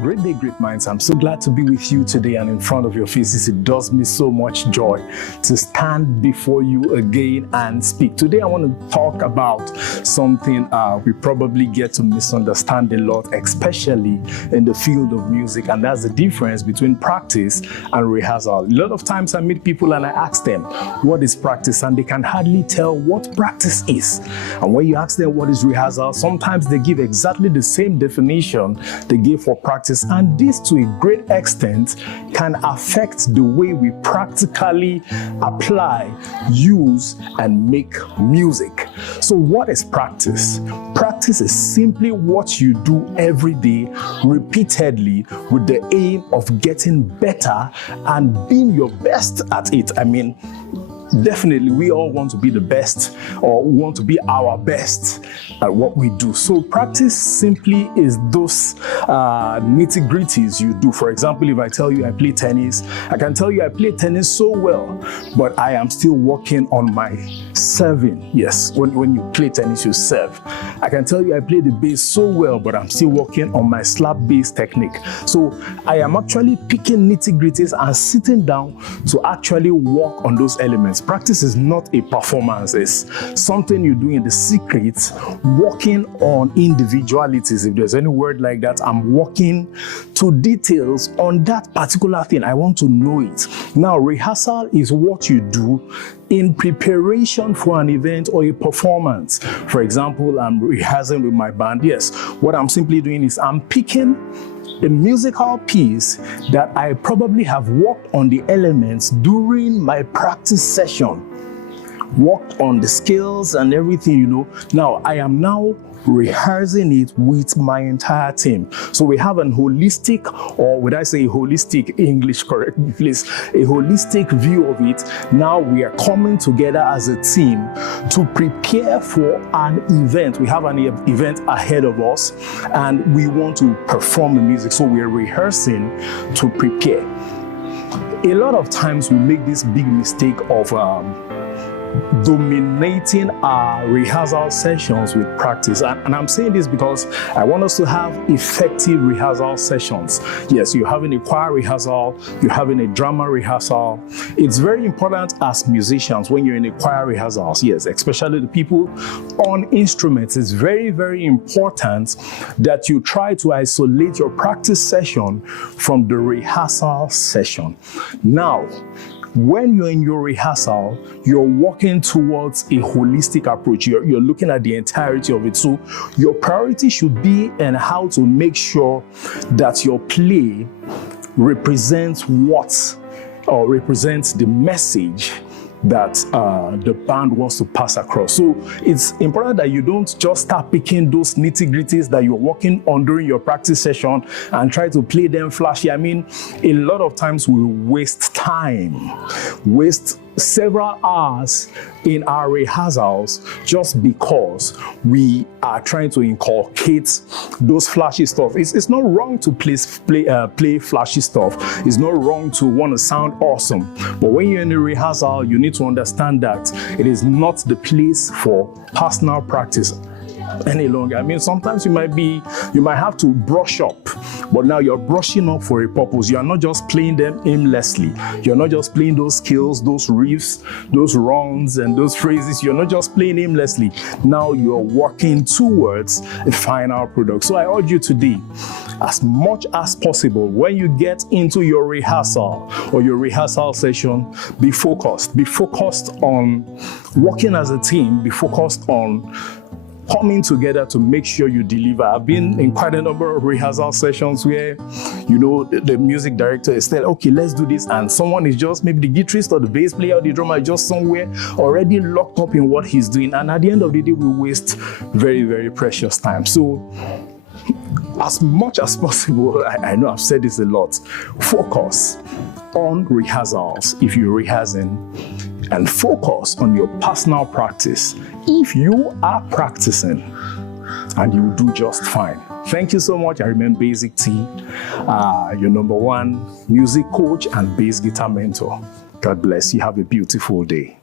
Great day, great minds. I'm so glad to be with you today and in front of your faces. It does me so much joy to stand before you again and speak. Today, I want to talk about something we probably get to misunderstand a lot, especially in the field of music, and that's the difference between practice and rehearsal. A lot of times I meet people and I ask them, what is practice? And they can hardly tell what practice is. And when you ask them what is rehearsal, sometimes they give exactly the same definition they give for practice. And this, to a great extent, can affect the way we practically apply, use, and make music. So what is practice? Practice is simply what you do every day, repeatedly, with the aim of getting better and being your best at it. Definitely, we all want to be the best, or want to be our best at what we do. So practice simply is those nitty-gritties you do. For example, if I tell you I play tennis, I can tell you I play tennis so well, but I am still working on my serving. Yes, when you play tennis, you serve. I can tell you I play the bass so well, but I'm still working on my slap bass technique. So I am actually picking nitty-gritties and sitting down to actually work on those elements. Practice is not a performance. It's something you do in the secret, working on individualities. If there's any word like that, I'm working to details on that particular thing. I want to know it. Now, rehearsal is what you do in preparation for an event or a performance. For example, I'm rehearsing with my band. Yes, what I'm simply doing is I'm picking a musical piece that I probably have worked on the elements during my practice session, worked on the scales and everything, Now, I am now rehearsing it with my entire team. So we have an holistic, or would I say holistic, English correct me please, a holistic view of it. Now we are coming together as a team to prepare for an event. We have an event ahead of us and we want to perform the music. So we are rehearsing to prepare. A lot of times we make this big mistake of dominating our rehearsal sessions with practice. And I'm saying this because I want us to have effective rehearsal sessions. Yes, you're having a choir rehearsal, you're having a drama rehearsal. It's very important as musicians when you're in a choir rehearsals, yes, especially the people on instruments. It's very, very important that you try to isolate your practice session from the rehearsal session. Now, when you're in your rehearsal, you're working towards a holistic approach. You're looking at the entirety of it. So your priority should be on how to make sure that your play represents represents the message that the band wants to pass across. So it's important that you don't just start picking those nitty-gritties that you're working on during your practice session and try to play them flashy. A lot of times we waste time, waste several hours in our rehearsals just because we are trying to inculcate those flashy stuff. It's not wrong to play flashy stuff. It's not wrong to want to sound awesome. But when you're in a rehearsal, you need to understand that it is not the place for personal practice any longer. Sometimes you might have to brush up, but now you're brushing up for a purpose. You are not just playing them aimlessly. You're not just playing those skills, those riffs, those runs, and those phrases. You're not just playing aimlessly. Now you're working towards a final product. So I urge you today, as much as possible, when you get into your rehearsal or your rehearsal session, be focused. Be focused on working as a team. Be focused on coming together to make sure you deliver. I've been in quite a number of rehearsal sessions where, the music director is saying, okay, let's do this. And someone is just, maybe the guitarist or the bass player or the drummer is just somewhere already locked up in what he's doing. And at the end of the day, we waste very, very precious time. So as much as possible, I know I've said this a lot, focus on rehearsals if you're rehearsing, and focus on your personal practice if you are practicing, and you will do just fine. Thank you so much. I remain Bazzik T, your #1 music coach and bass guitar mentor. God bless you. Have a beautiful day.